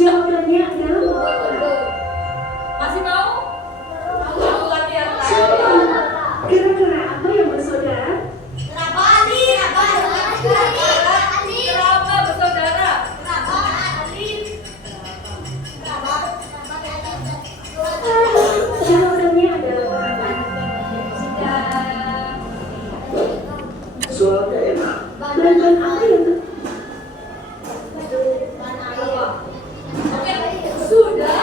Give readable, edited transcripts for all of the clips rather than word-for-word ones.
Jawabannya adalah Masih mau? Mau latihan lagi? kera-kera apa yang bersaudara? Kenapa bersaudara? Jawabannya adalah Suaranya enak. bantuan apa yang Oke, sudah.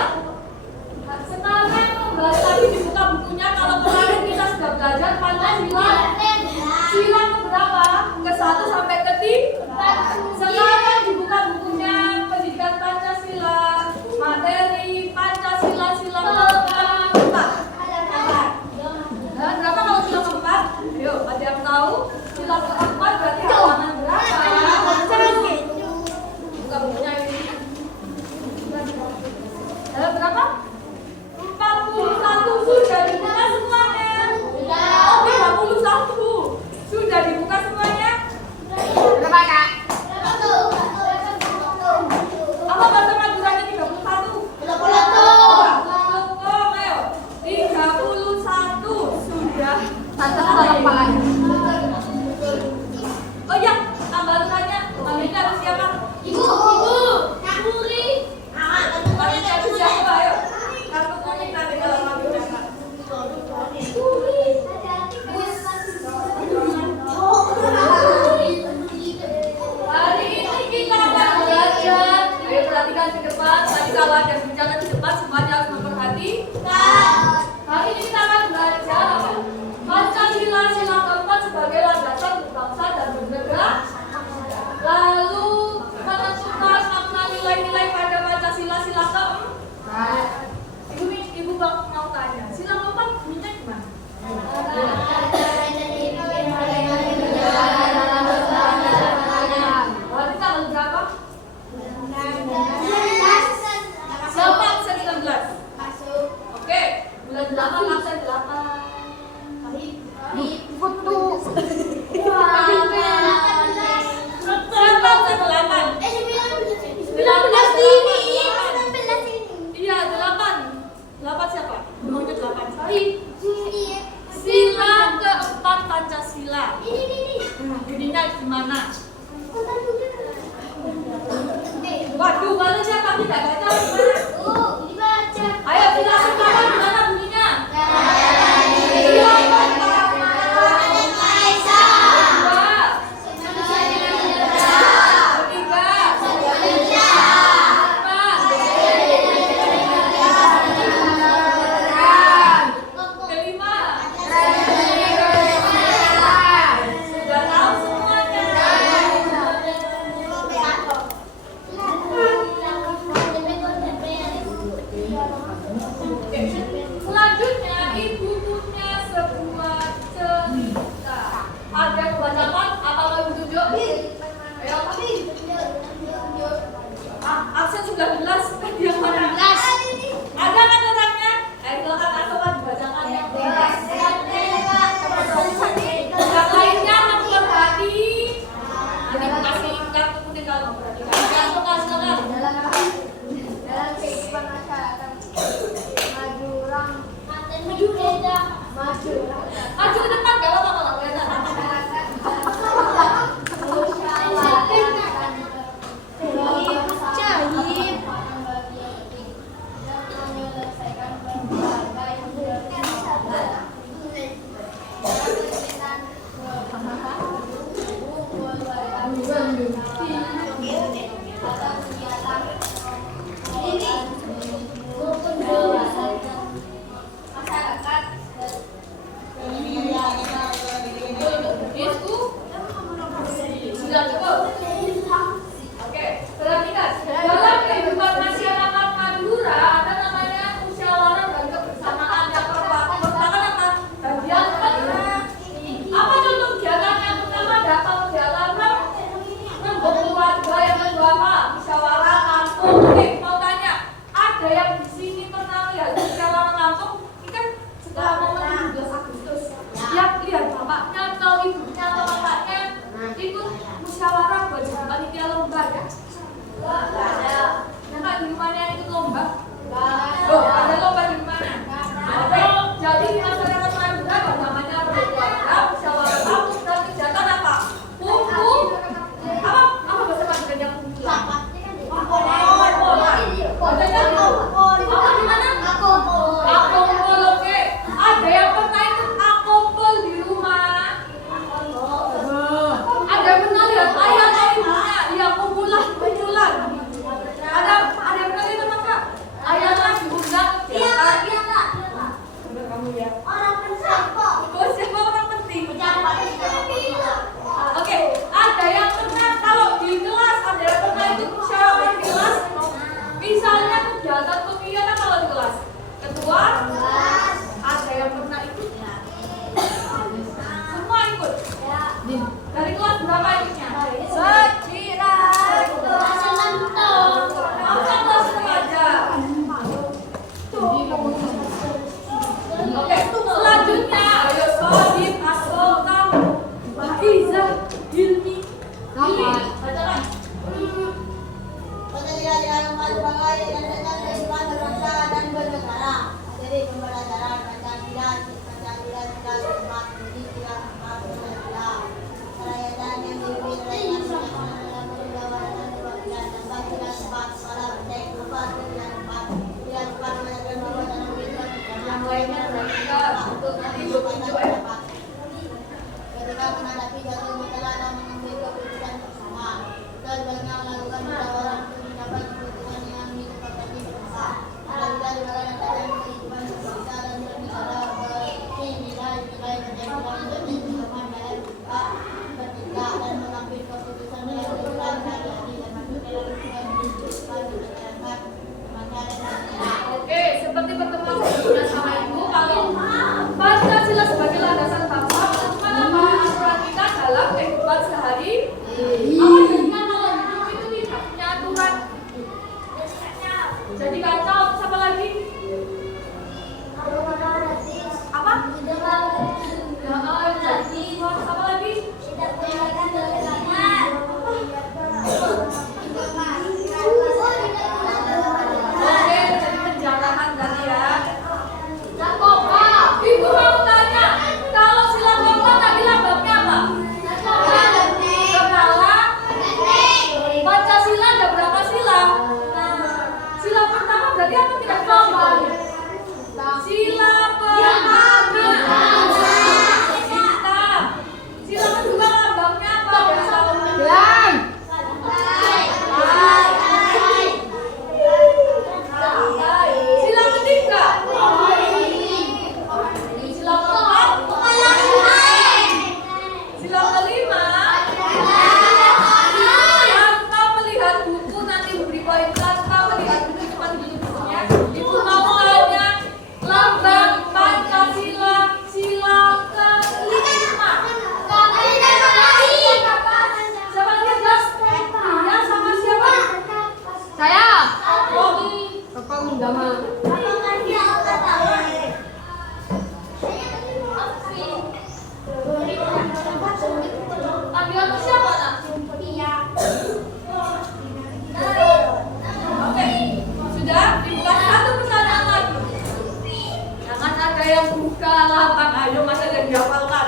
Sekarang kembali lagi dibuka bukunya. Kalau kemarin kita sudah belajar Pancasila. Sila keberapa? Ke-1 sampai ke-3. Sekarang dibuka bukunya Pendidikan Pancasila. Materi Pancasila sila keempat. Berapa kalau sila keempat? Ayo, ada yang tahu? Sila keempat berarti halaman berapa? Buka bukunya ini. Berapa? 41 sudah dibuka semuanya. Oh, 31 sudah dibuka semuanya. Berapa kak? Apa bahasa Maduranya 31? Ayo 31 sudah. Oh iya, tambahannya panitia harus siapa? Ibu. Panitia harus siapa? Ayo. Kartu kuning nanti kalau mau dicatat. Hari ini kita akan belajar. Ayo perhatikan di depan. Tadi kalau ada bicara di depan semuanya harus memperhatikan. Hari ini kita akan belajar apa? Pancasila sila keempat sebagai landasan berbangsa dan bernegara. Lalu menentukan makna nilai-nilai pada Pancasila sila keempat. Ibu mau tanya, sila keempat bunyinya gimana? Berarti tanggal berapa? Siapa absen 19? Oke, bulan 8 absen 8. Siapa absen 8? 19 ini. Iya, 8 siapa? Nomornya 8. Sila keempat Pancasila. Bunyinya gimana? Waduh, kalau siapa tidak baca gimana? Ayo kita sekarang gimana bunyinya? Sila keempat. Selanjutnya ibu punya sebuah cerita. Ada yang membacakan apa mau ibu tunjuk? Ayo. Absen 19 yang mana? Ada kan orangnya? Ayo silakan Asoka dibacakan yang bebas. Yang lainnya memperhati. Nanti kasih kartu kuning kalau memperhatikan. Asoka silakan. Maju ke depan gak apa-apa kalau kelihatan. Ini Panggilanmu siapa, nak? Oke, sudah dibuka satu pertanyaan lagi. Jangan ada yang buka lambang. Ayo, masa gak dihafalkan?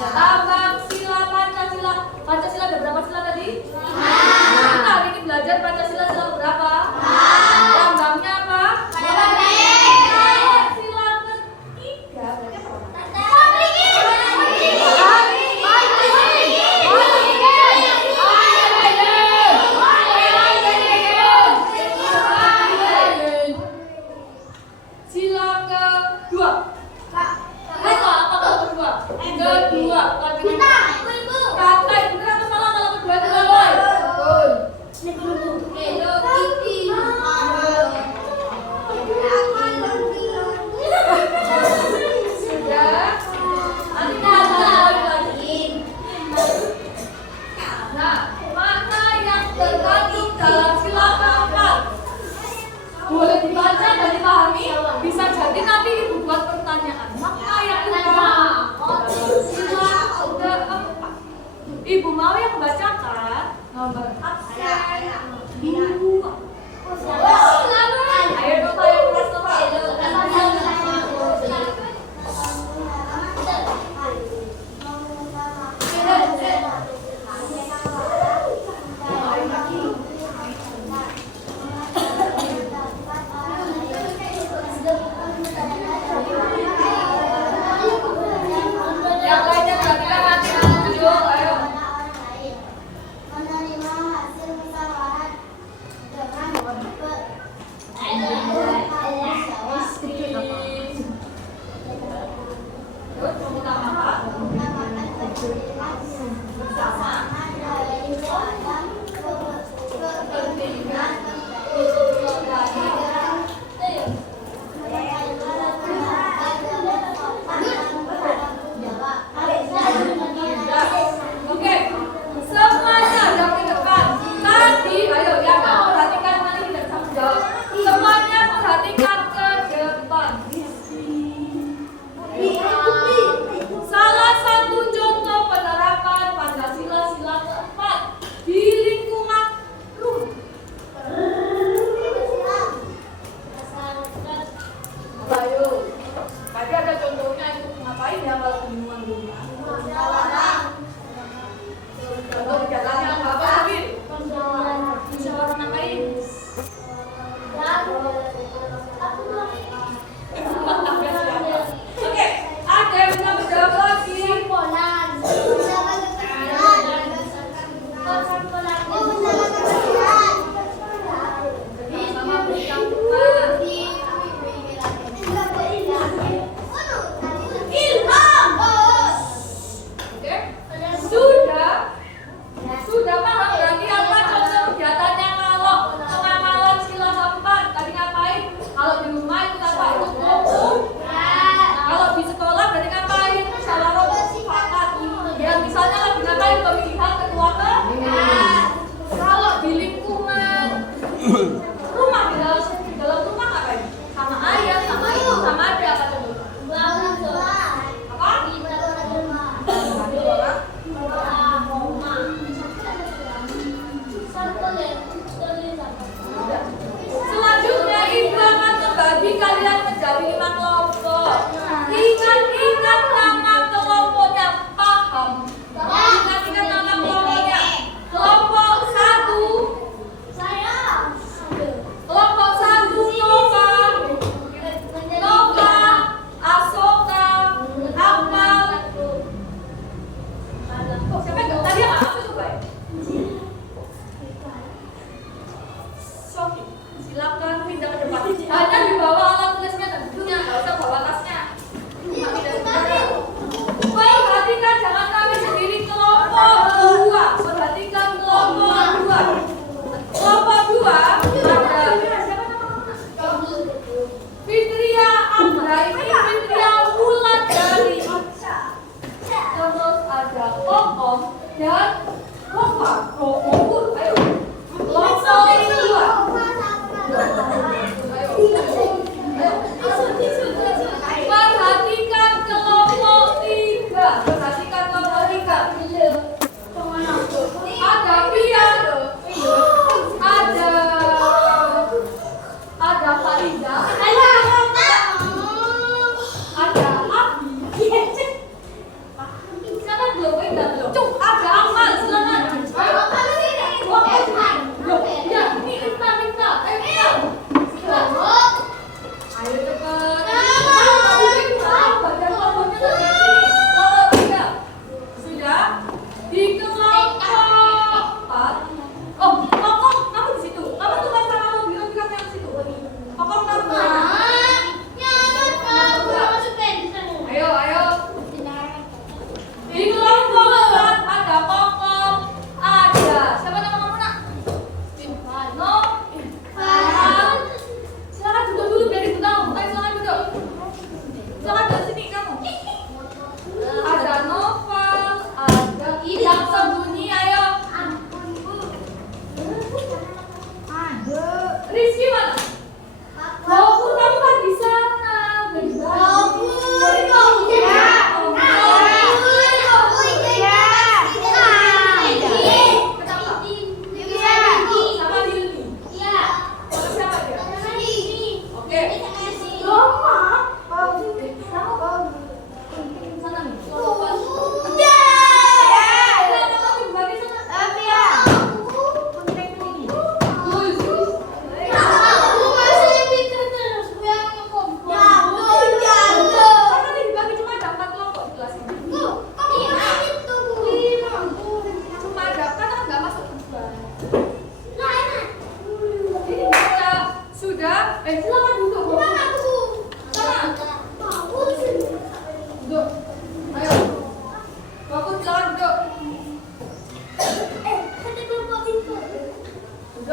Lambang sila Pancasila. Pancasila ada berapa sila tadi? Kita hari ini belajar Pancasila sila berapa? Lambangnya apa? Sila ketiga. Berarti apa? Sila kedua. Apa kalau kedua? Kedua. Kata itu kenapa salah kalau kedua itu boleh? Sudah. Nanti kita lagi. Nah, mana yang terkandung dalam sila keempat? Boleh dibaca dan dipahami. Bisa jadi nanti ibu buat pertanyaan. Mana yang terkandung sila keempat? Ibu mau yang bacakan nomor absen 2. Ayo coba yang kelas coba. Yang lainnya perhatikan nanti tunjuk. Ayo. Menerima hasil musyawarah dengan Terus mengutamakan mengutamakan kepentingan bersama daripada kepentingan Oke, semuanya jawab di depan. Tadi, ayo yang mau perhatikan nanti tidak bisa menjawab. Semuanya perhatikan ke depan. Salah satu contoh penerapan Pancasila sila keempat di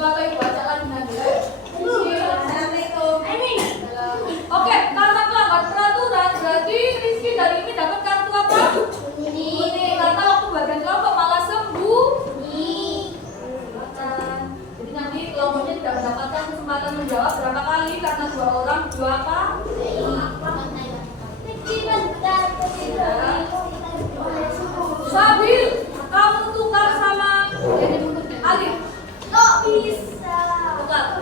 Bapak Ibu baca lagi nanti. Oke, karena pelanggar peraturan berarti Rizky dan Imi dapat kartu apa? Kuning. Karena waktu bagian kelompok malah sembunyi. Jadi nanti kelompoknya tidak mendapatkan kesempatan menjawab berapa kali karena 2 orang 2 apa? Sabil, kamu tukar sama Alif. Kok bisa? Tukar.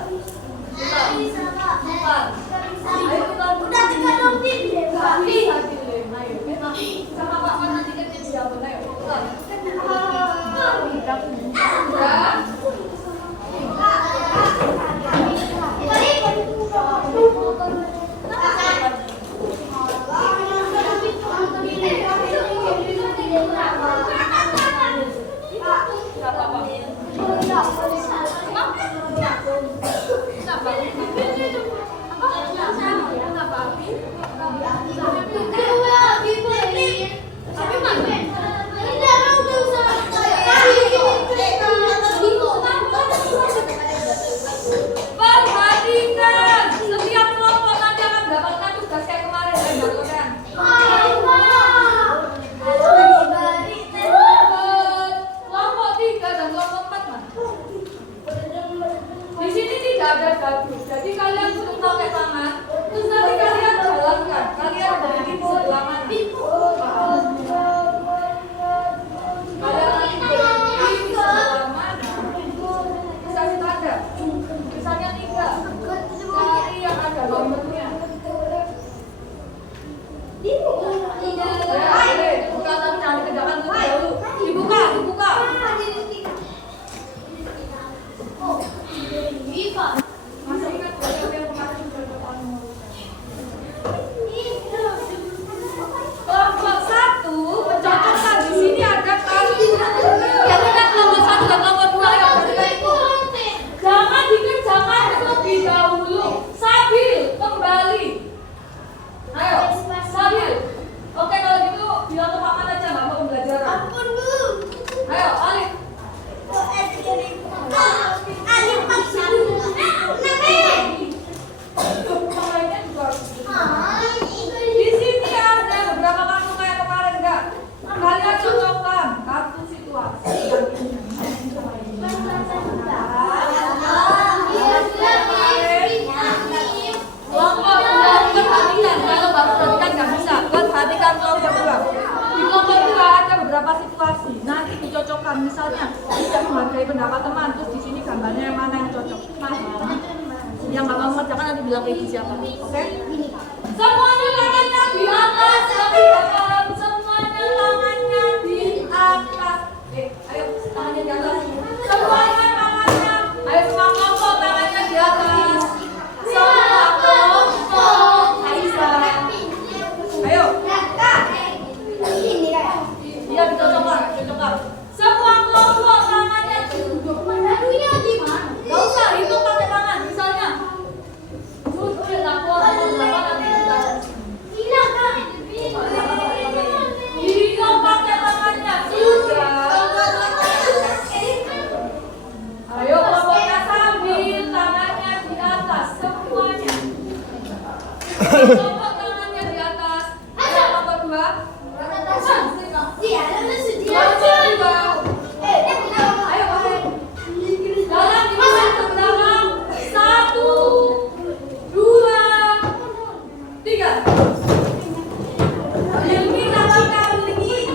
Ayo tukar. Udah tukar dong, Din. Sama Pak Man nanti kan siapa? Ayo tukar. Perhatikan, setiap kelompok nanti akan mendapatkan tugas kayak kemarin. Kelompok 3 dan kelompok 4 Mas. Di sini tidak ada gaduh, jadi kalian untuk pakai tangan, terus nanti kalian jalankan. Kalian berdiri di sebelah mana? Kalian nanti berdiri di sebelah mana? Bisa situ ada. Misalnya 3. Cari yang ada nomornya. Buka tapi jangan dikerjakan terlebih dahulu. Dibuka. Masih ingat siapa yang kemarin sudah bertemu? Kelompok 1 mencocokkan di sini ada kali. Ya kan kelompok 1 dan kelompok 2 ya. Jangan dikerjakan terlebih dahulu. Sabil kembali. Ayo, Sabil. Oke kalau gitu bilang ke Pak Man aja nggak mau pembelajaran. Ayo, Alif. Pemainnya juga harus di sini ada beberapa kartu kayak kemarin enggak? Kalian cocokkan kartu situasi. Kelompok 2 perhatikan, kalau baru perhatikan nggak bisa. Perhatikan kelompok 2. Di kelompok 2 ada beberapa situasi. Nanti dicocokkan, misalnya tidak menghargai pendapat teman, terus di sini gambarnya yang mana yang cocok. Yang nggak mau mengerjakan nanti bilang kayak siapa. Oke? Semuanya tangannya di atas, tapi dalam. Semuanya tangannya di atas. Ayo tangannya di atas. Semuanya tangannya. Ayo semua kelompok tangannya di atas. Semua kelompok. Aisyah. Ayo. Iya dicocokkan. Semua kelompok tangannya duduk. Madunya di mana? Gak usah hitung pakai tangan. Misalnya. Hitung pakai tangannya. Ayo kelompoknya sambil tangannya di atas semuanya. Kelompok tangannya di atas. Ayo kelompok 2. Ayo pakai. Jalan di belakang. 1, 2, 3. Ini lakukan ini.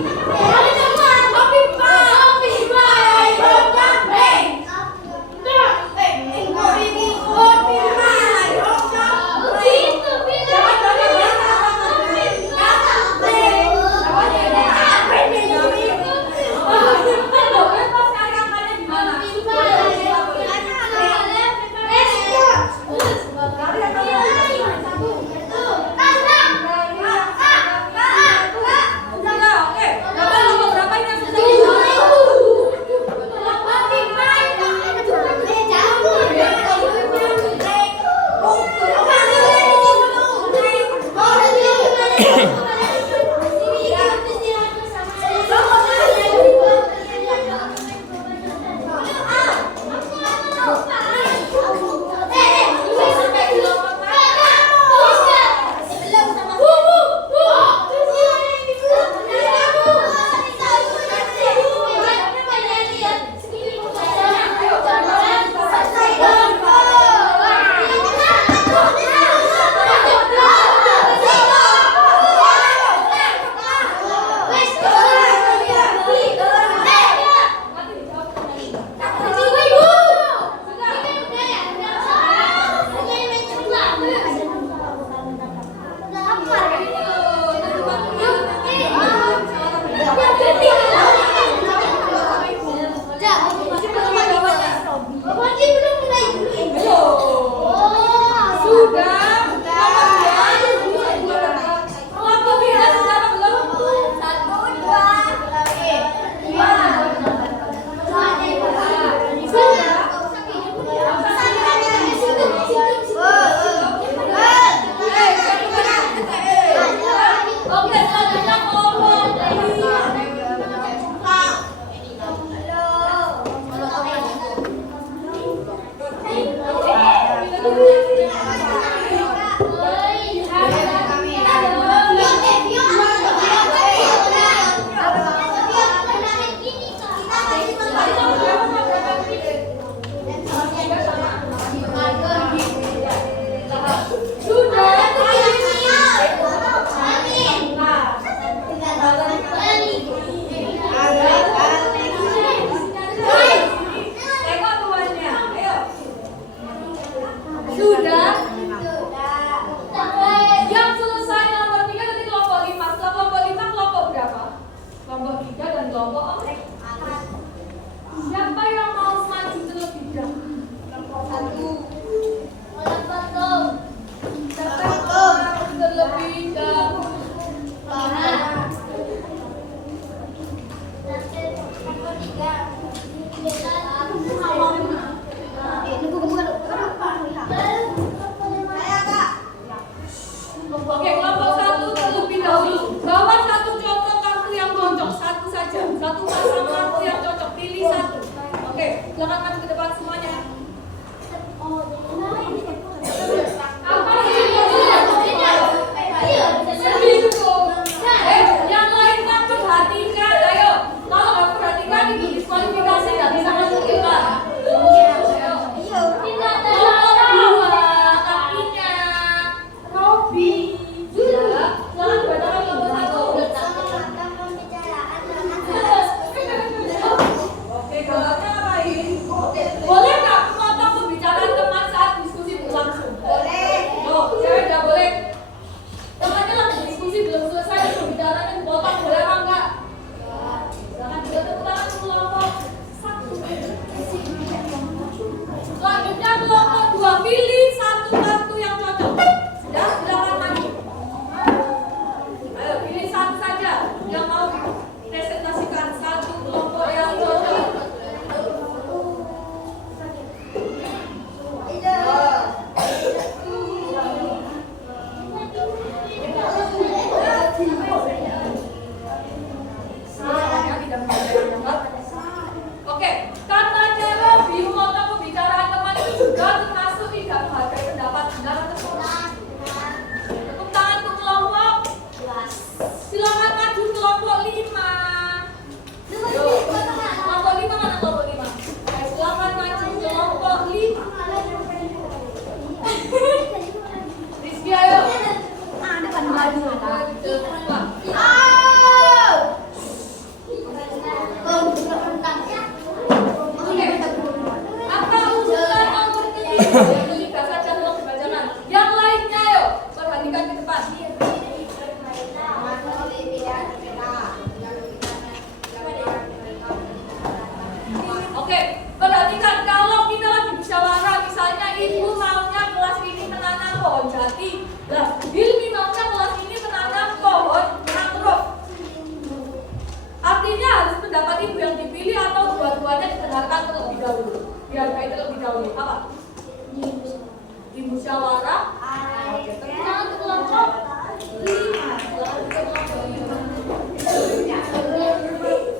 satu pasang lampu yang cocok, pilih satu. Oke, silakan maju ke depan semuanya. Apa sih? Yang lain kan perhatikan, ayo. Kalau nggak perhatikan ibu diskualifikasi nggak bisa masuk kelas. Ayo. Kelompok 2 kakinya Robi. Sudah. Jangan dibacakan kelompok 1. Oke, kelasnya ngapain? Boleh nggak memotong pembicaraan teman saat diskusi berlangsung? Boleh. Loh, cewek nggak boleh. Temannya lagi diskusi belum selesai, pembicaraannya dipotong, boleh apa enggak? Jangan juga tepuk tangan kelompok 1. Selanjutnya kelompok 2, pilih satu kartu yang cocok. Sudah, silakan maju. Ayo, pilih satu saja yang mau presentasikan satu kelompok yang cocok. Oke, katanya Robi memotong pembicaraan teman itu juga termasuk tidak menghargai pendapat. Benar atau salah? Tepuk tangan untuk kelompok. Silakan maju kelompok 5. Kelompok 5 mana kelompok 5? Ayo, silakan maju kelompok 5. Rizky, ayo. Apa usulan nomor ketiga saja tolong dibacakan. Yang lainnya ayo perhatikan ke depan. Oke, perhatikan kalau kita lagi musyawarah, misalnya ibu maunya kelas ini menanam pohon jati, lah Hilmi maunya kelas ini menanam pohon mangrove. Artinya harus pendapat ibu yang dipilih atau dua-duanya didengarkan terlebih dahulu. Dihargai terlebih dahulu. Apa? Di musyawarah. Oke, tepuk tangan untuk kelompok 5.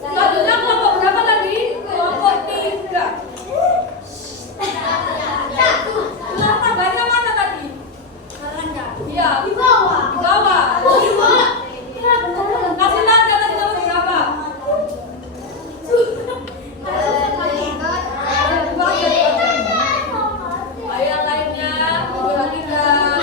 Selanjutnya kelompok berapa tadi? Kelompok 3. Kelompok banyak mana tadi? Iya. Di bawah. Di bawah. Kasih tanda tadi nomor berapa? Ayo yang lainnya perhatikan.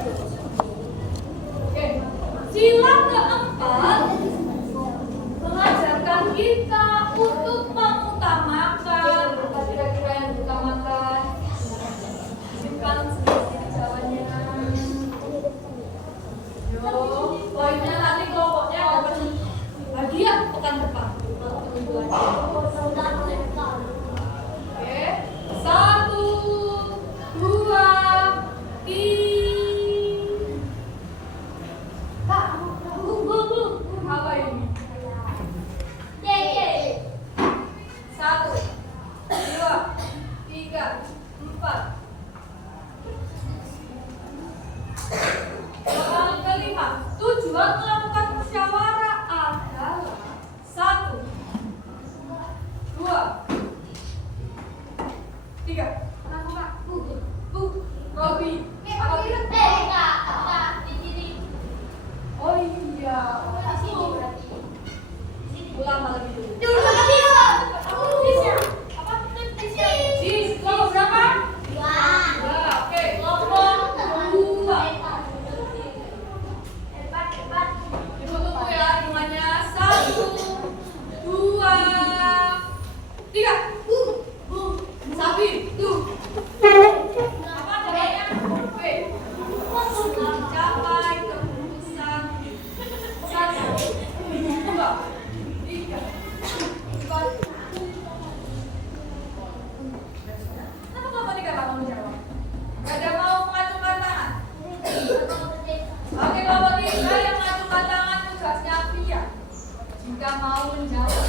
Oke, sila keempat mengajarkan kita untuk mengutamakan apa kira-kira yang diutamakan. Simpan sedikit jawabannya. Yo, poinnya nanti kelompoknya dapat hadiah pekan depan. Oke, 1, 2, 3. Apa ini? 1, 2, 3, 4. Soal kelima, tujuan melakukan musyawarah adalah 1, 2, 3. Robi. Oh iya. Ulang lagi dulu. Jis, kelompok berapa? 2. Oke, kelompok 2. Ibu tunggu ya hitungannya. 1, 2, 3. Sapi. Apa jawabannya? B. Mencapai keputusan 1, 2, 3, 4. Kenapa kelompok 3 Pak kamu jawab? Gak ada mau mengacungkan tangan? Oke, kelompok 3 yang mengacungkan tangan tugasnya Via. Jika mau menjawab.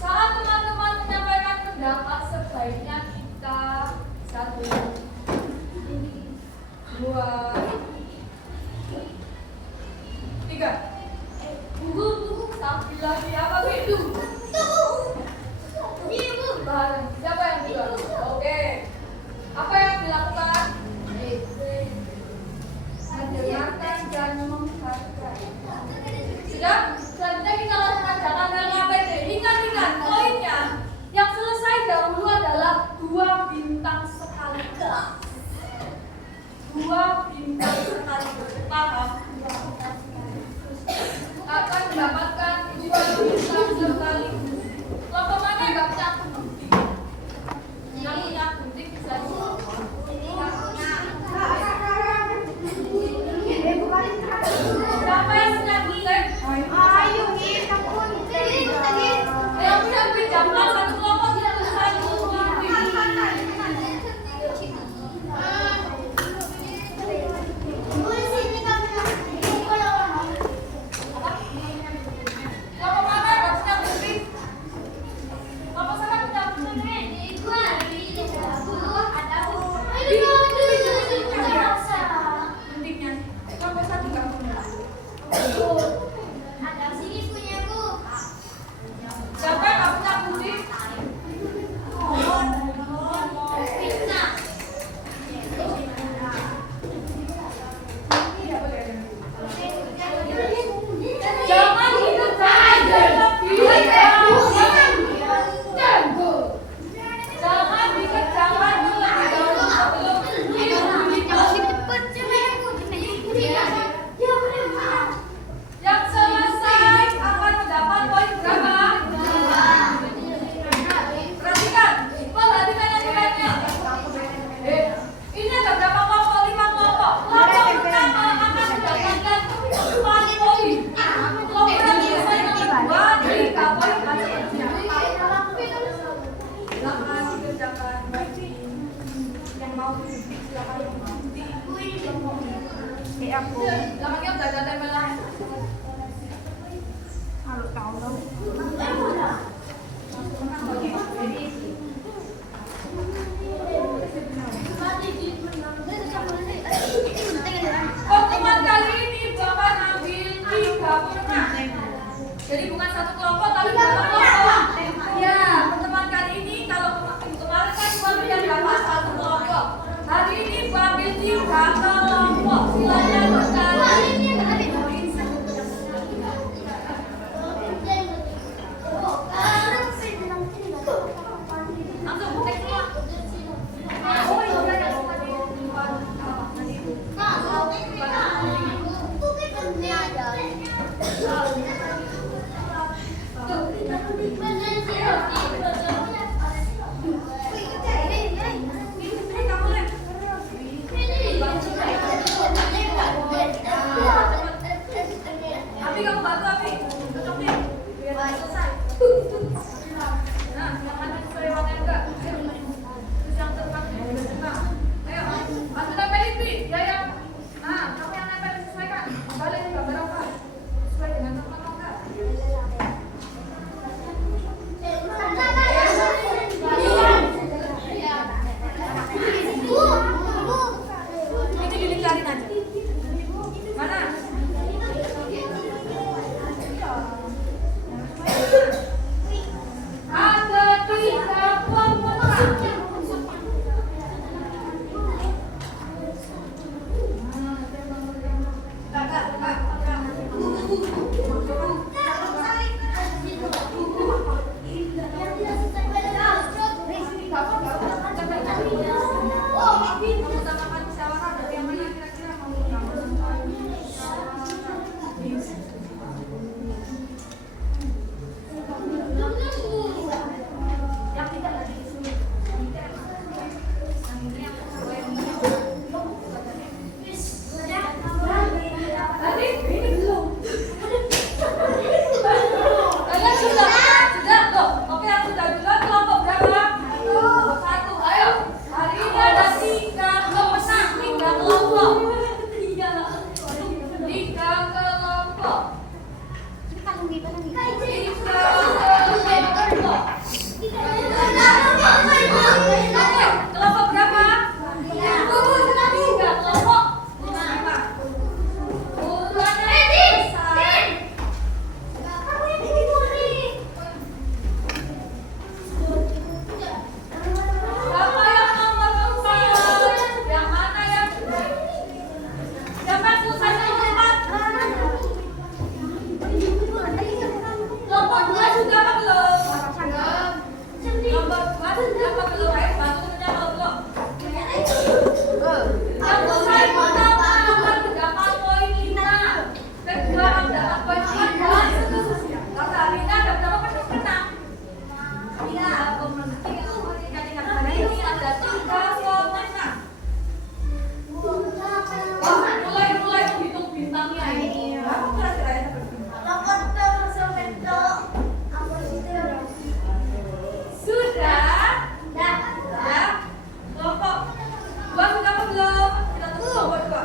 Saat teman-teman menyampaikan pendapat, sebaiknya kita 1, 2, 3. Sambil lagi apa itu? Bareng. Siapa yang bilang? Oke. Apa yang dilakukan? Mendengarkan dan menghargai. Sudah? Selanjutnya kita lakukan jalan dalam APD. Ingat poinnya. Yang selesai dahulu adalah 2 bintang sekaligus. 2 bintang sekaligus. Paham? Akan mendapatkan 2 bintang sekaligus. Kelompok mana nggak punya gunting? Yang punya gunting bisa siapa yang punya gunting? Yang punya pinjamkan satu kelompok tidak bisa gunting. Kelompok mana nggak punya gunting? Kelompok sana punya gunting. Guntingnya. Kelompok satu nggak punya. Siapa yang nggak punya gunting? Jangan hidup saja. Jangan dikerjakan terlebih dahulu sebelum hidup yang selesai akan mendapat poin berapa? Perhatikan yang lainnya. Ini ada berapa kelompok? 5 kelompok. Kelompok pertama akan mendapatkan 4 poin. Kelompok yang selesai nomor 2, 3 poin. Silakan dikerjakan. Yang mau dibidik silakan mengikuti. Silakan kita belajar tempelan. Pertemuan kali ini Bapak ambil 3 pemenang. Jadi bukan satu kelompok tapi 2 kelompok. Ya, pertemuan kali ini kalau kemarin kan Bapak yang dapat 1 kelompok. Hari ini Bapak ambil 3 kelompok. Silakan berkali. Yang selesai pertama mendapat poin 5. Kedua mendapat poin 4 dan seterusnya. Karena Rina ada berapa pemenang? Ini ada 3 pemenang. Mulai menghitung bintangnya ini. Berapa kira-kira yang sudah? Kelompok 2 sudah apa belum? Kita tunggu kelompok 2.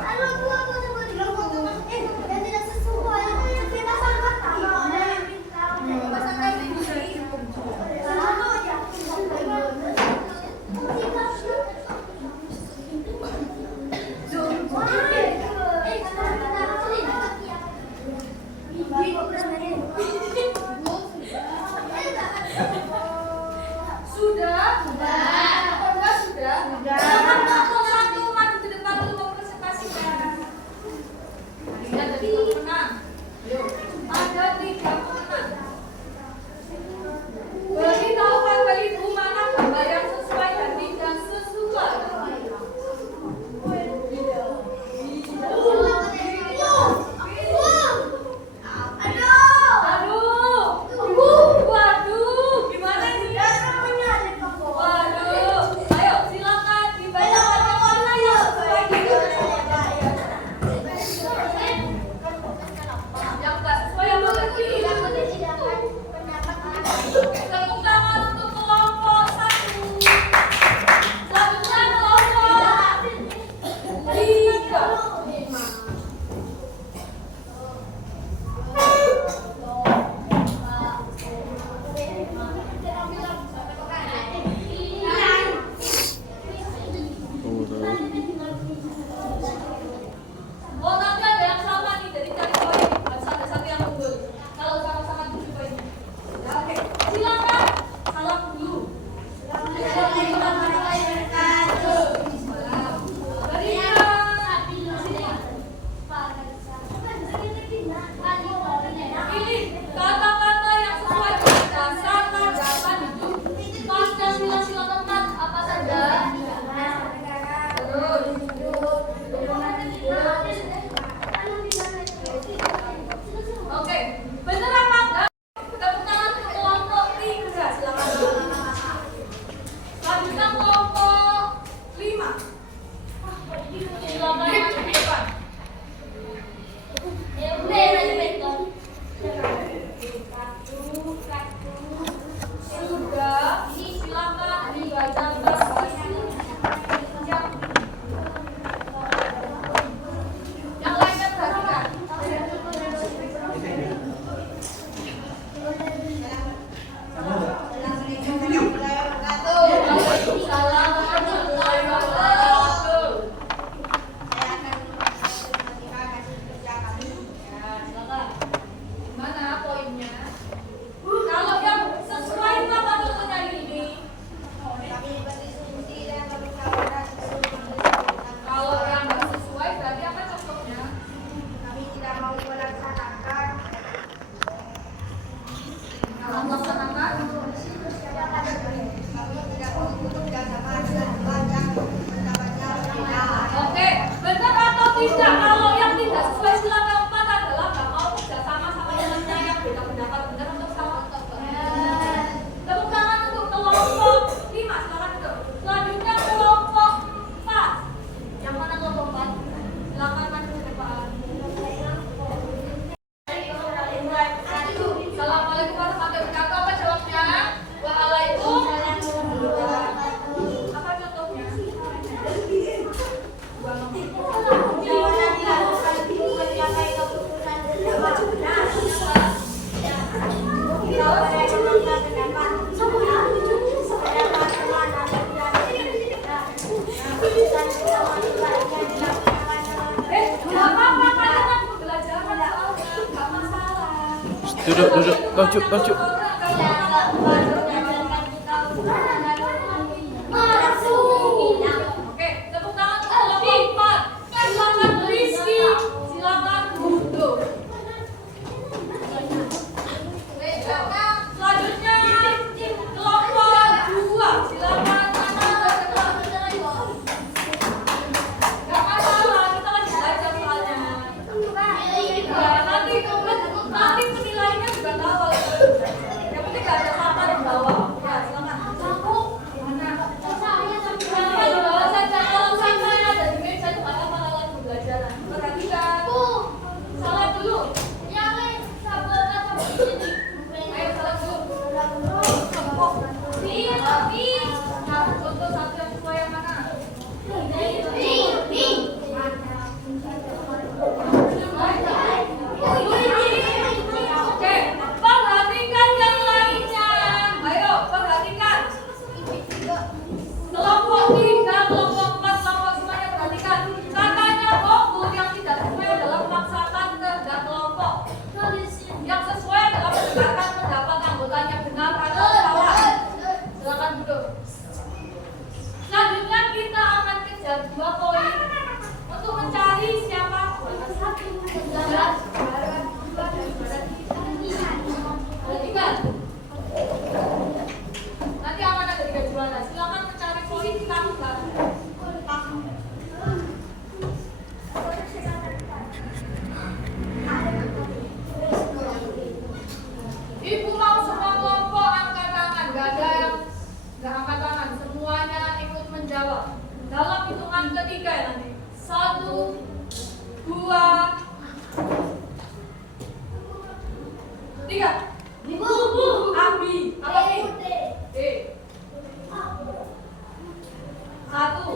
Sudah? Apa enggak sudah? Kelompok 1 maju ke depan dulu mempresentasikan. Ada 3 pemenang. Ayo, ada 3 pemenang. Beritahukan ke ibu mana gambar yang sesuai dan tidak sesuai. Waduh, gimana ini? Waduh, ayo silakan dibacakan yang mana yang sesuai dengan yang nggak sesuai apa lagi? Tepuk tangan untuk kelompok 1. Selanjutnya kelompok 3. Oh, nanti ada yang sama nih, jadi cari poin. Ada satu yang unggul. Kalau sama-sama 7 poinnya. Ya, oke. Silakan. Salam dulu. Pilih kata-kata yang sesuai dengan dasar landasan hidup. Pas dan sila-sila tempat apa saja? Terus. Oke, bener apa enggak? Tepuk tangan untuk kelompok 3. Silakan. Selanjutnya kelompok 5. Silakan maju ke depan. Sudah, silakan dibacakan. Yang lainnya perhatikan. Waalaikumsalam warahmatullahi wabarakatuh. Ya, silakan. Gimana poinnya? Kalau yang sesuai itu apa contohnya ini? Kalau yang nggak sesuai berarti apa contohnya? Melaksanakan. Oke, benar atau tidak? Kalau yang tidak sesuai sila keempat adalah nggak mau kerjasama sama temannya yang beda pendapat. Benar atau salah? Tepuk tangan untuk kelompok 5. Silakan itu. Selanjutnya kelompok 4. Yang mana kelompok 4? Silakan maju ke depan. Assalamualaikum warahmatullahi wabarakatuh. Apa jawabnya? Waalaikumsalam. Apa contohnya? Duduk, maju. Oke, tepuk tangan untuk kelompok 4. Silakan Rizky, silakan duduk. Selanjutnya kelompok 2, silakan Ana. tiga ya nanti. 1, 2, 3. Abi. Apa nih? D. 1,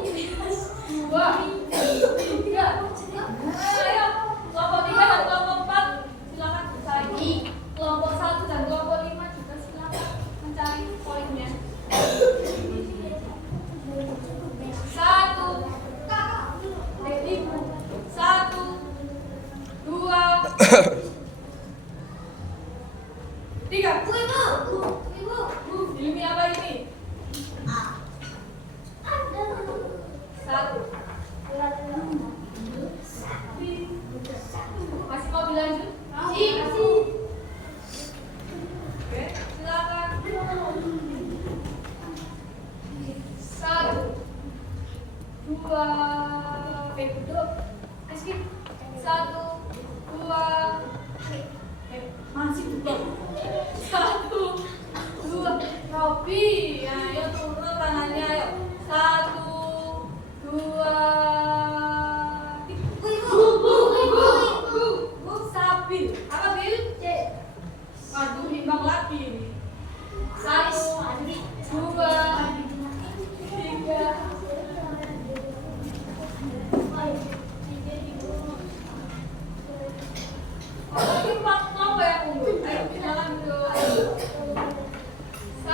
2, 3. Ayo, kelompok 3 dan kelompok 4 silakan mencari. Kelompok 1 dan kelompok 5 juga silakan mencari poinnya. 1, 2, 3. Ilmi apa ini? 1. Masih mau dilanjut? Oke, silakan. 1, 2, duduk. Rizky. 1, 2, masih duduk. 1, 2, Robi. Ayo turun tangannya, ayo. 1, 2, 3. Sabil. Apa Bil? Waduh, nimbang lagi. 1, 2, 3. Ini Pak Nopo yang unggul. Ayo silakan duduk. 1,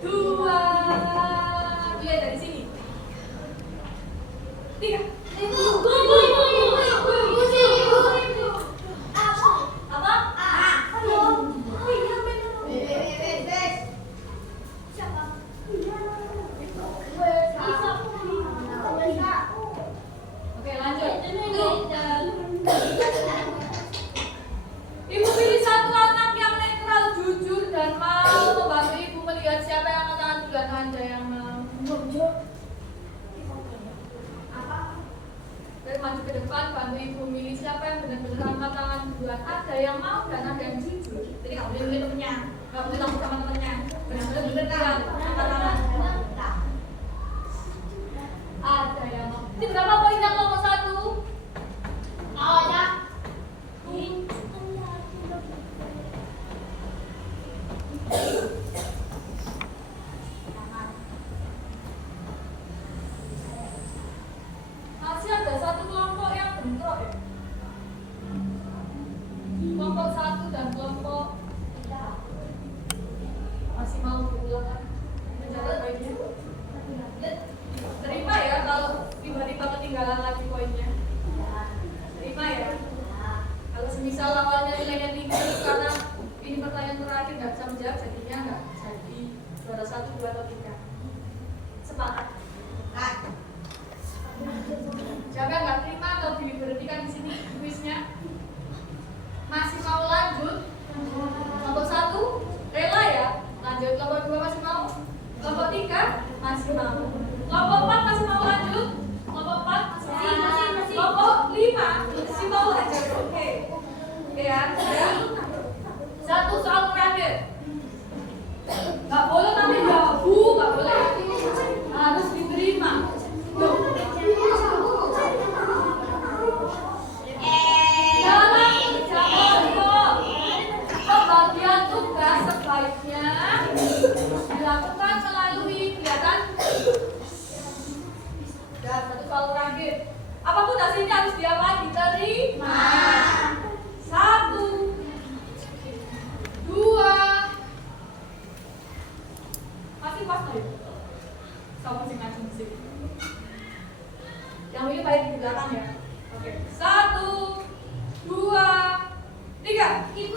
2, lihat dari sini. 3. Apa? Oke, lanjut. Ibu pilih satu anak yang netral, jujur, dan mau membantu ibu melihat siapa yang akan duluan. Anda yang mau. Baik, maju ke depan, bantu ibu milih siapa yang benar-benar angkat tangan duluan. Ada yang mau dan ada yang jujur. Jadi nggak boleh milih temennya, nggak boleh takut sama temennya. Benar-benar beneran angkat tangan. Ada yang mau. Ini berapa poinnya kelompok 1? Masih ada satu kelompok yang bentrok ya. Kelompok 1 dan kelompok 3 masih mau diulang. Mencatat baiknya. Terima ya kalau tiba-tiba ketinggalan lagi poinnya. Terima ya. Kalau semisal awalnya nilainya tinggi karena ini pertanyaan terakhir nggak bisa menjawab, jadinya nggak jadi juara 1, 2, atau 3. Sepakat? Siapa yang nggak terima atau diberhentikan di sini kuisnya? Masih mau lanjut? Kelompok 1 rela ya? Lanjut. Kelompok 2 masih mau? Kelompok 3 masih mau? Kelompok 4 masih mau lanjut? Kelompok 4 masih. Kelompok 5 masih mau lanjut? Oke. Oke ya. Satu soal terakhir. Nggak boleh nanti gabung, nggak boleh. Harus diterima. Pembagian tugas sebaiknya dilakukan melalui kelihatan. Dan satu soal terakhir. Apapun hasilnya harus diapain? Diterima. 1, 2. Masih pas nggak ya? Sama ngaji musik. Yang ini baik di belakang ya. Oke. 1, 2, 3. Ibu.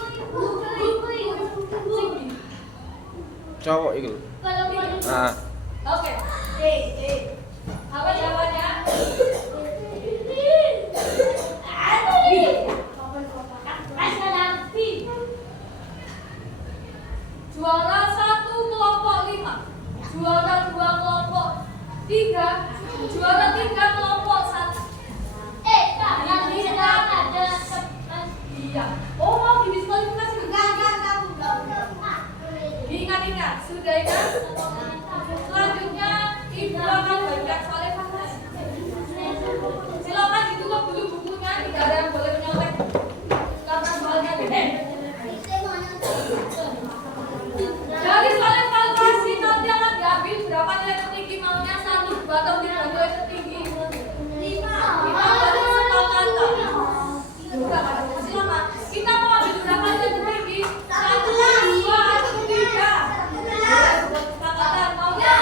Cowok itu. Nah, Oke. Apa jawabannya? Juara 1 kelompok 5, juara 2 kelompok 3, juara 3 kelompok 1. Iya. Oh, mau didiskualifikasi? Ingat Ingat-ingat, sudah ingat? Selanjutnya ibu akan bagikan soalnya panas. Silakan ditutup dulu bukunya, tidak ada yang boleh menyontek karena soalnya gede. Dari soal evaluasi nanti akan diambil berapa nilai tertinggi, maunya 1, 2 atau 3 nilai tertinggi. 5 dari kesepakatan. Silakan. Kita mau ambil berapa nilai tertinggi? 1, 2 atau 3. Kesepakatan maunya.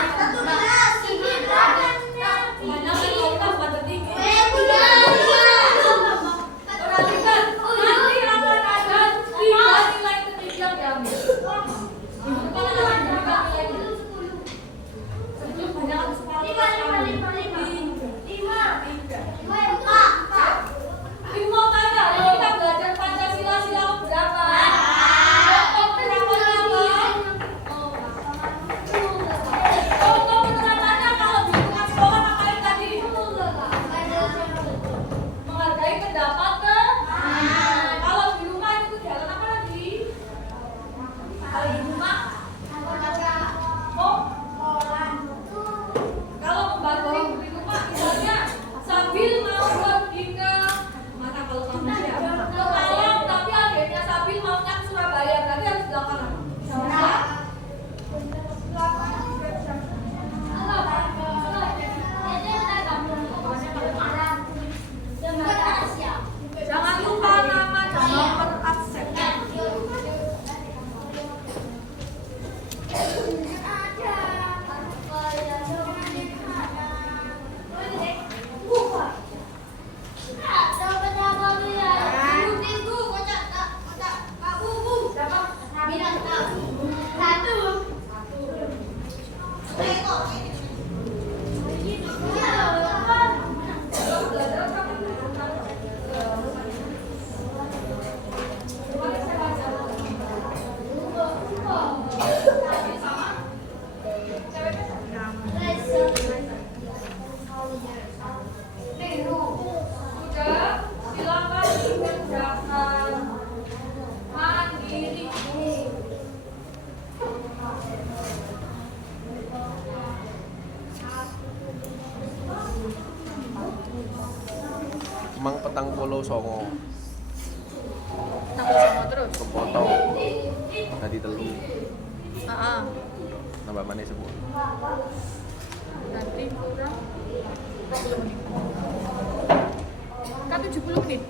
Banyak kan kalau kita bukan tertinggi. Perhatikan, nanti akan ada 3 nilai tertinggi yang diambil. Kita belajar Pancasila sila berapa? Penerapannya kalau di lingkungan sekolah ngapain tadi? Menghargai pendapat ke? Kalau di rumah itu kegiatan apa lagi? Kalau di rumah? Oh, kalau membantu ibu di rumah misalnya Sabil mau pergi ke mana kalau kamu siapa? Ke Malang, tapi akhirnya Sabil maunya ke Surabaya, berarti harus dilakukan apa? Jangan lupa nama dan nomor absen. Sudah, silakan dikerjakan mandiri. Emang petang polo songo Terus. kepotong tadi telu Heeh. nambah mana 10. Nanti kurang 40 menit. Kan 70 menit.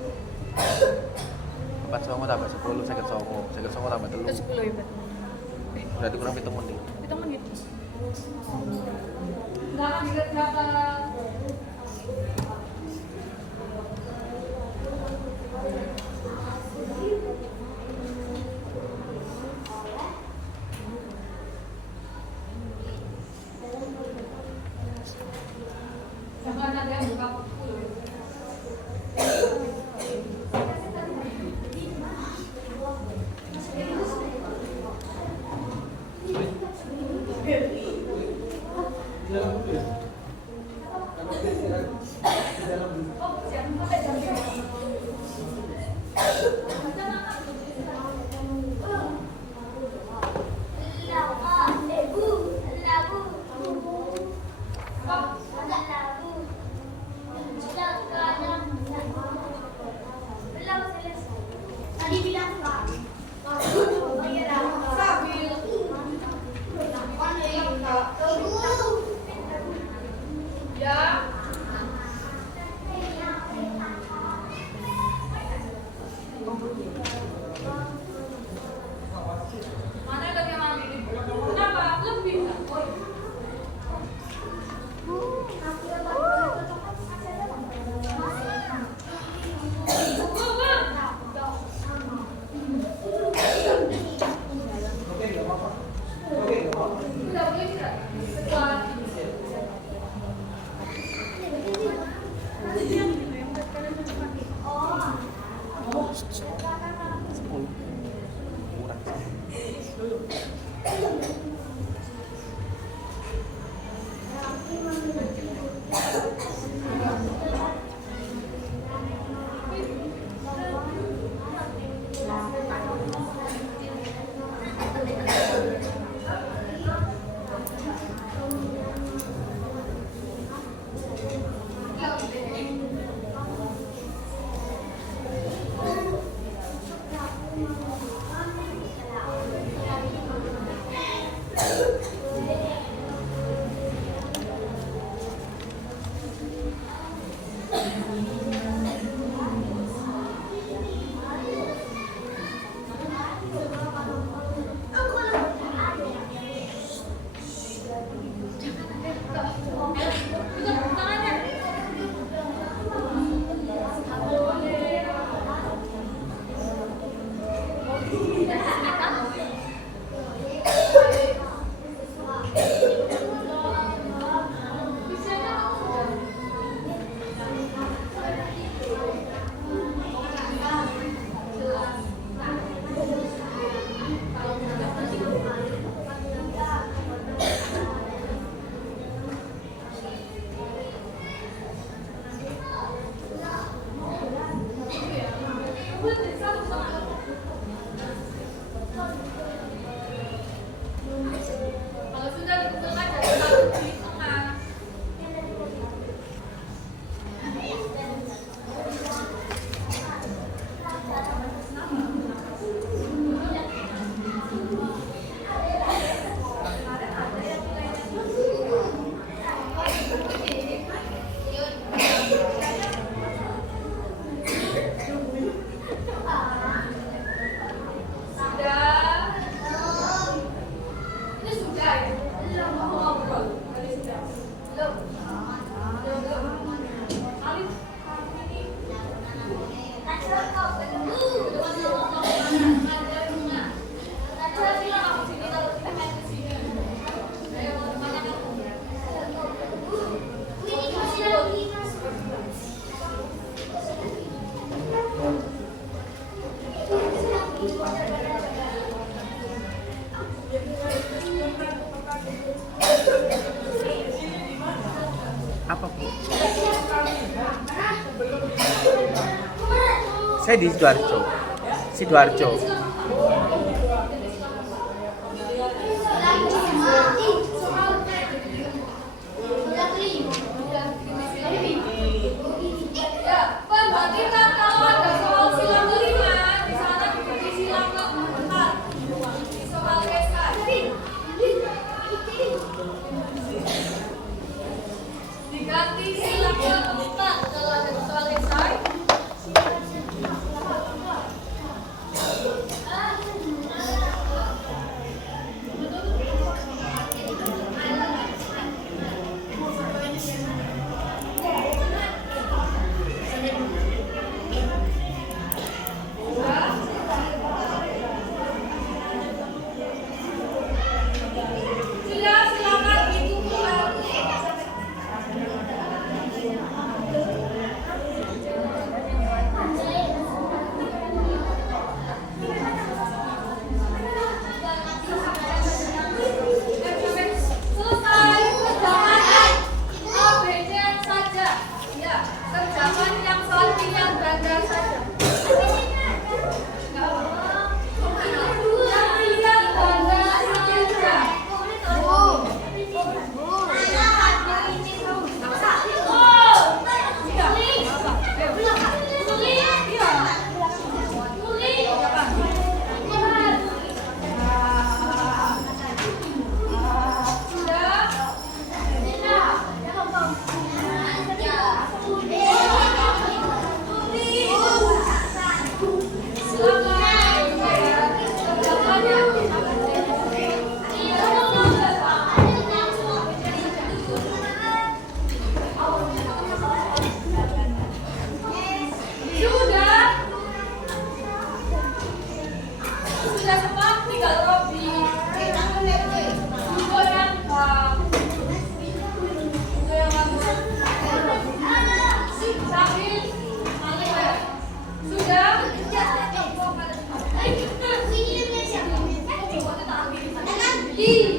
4 songo tambah 10 50 songo tambah telu. Itu 10 ya, Mbak. Berarti kurang 7 menit. 7 menit. Enggak akan dikerjakan. Jangan ada yang buka buku. Tadi bilang Pak. Sabil. Kalau sudah ditentukan dari satu di tengah. Apa Bu? Saya di Sidoarjo. Sidoarjo. Ya, berarti kan kalau ada soal silang kelima, di sana diganti silang keempat. Di soal esai. Diganti silang keempat kalau ada soal esai. Sudah, selamat dikumpulkan. Selesai kerjakan ABC saja. Ya, kerjakan yang salting yang ganda saja. Yang pilihan ganda saja. Sudah semua tinggal Robi. Buku yang sambil sudah. Di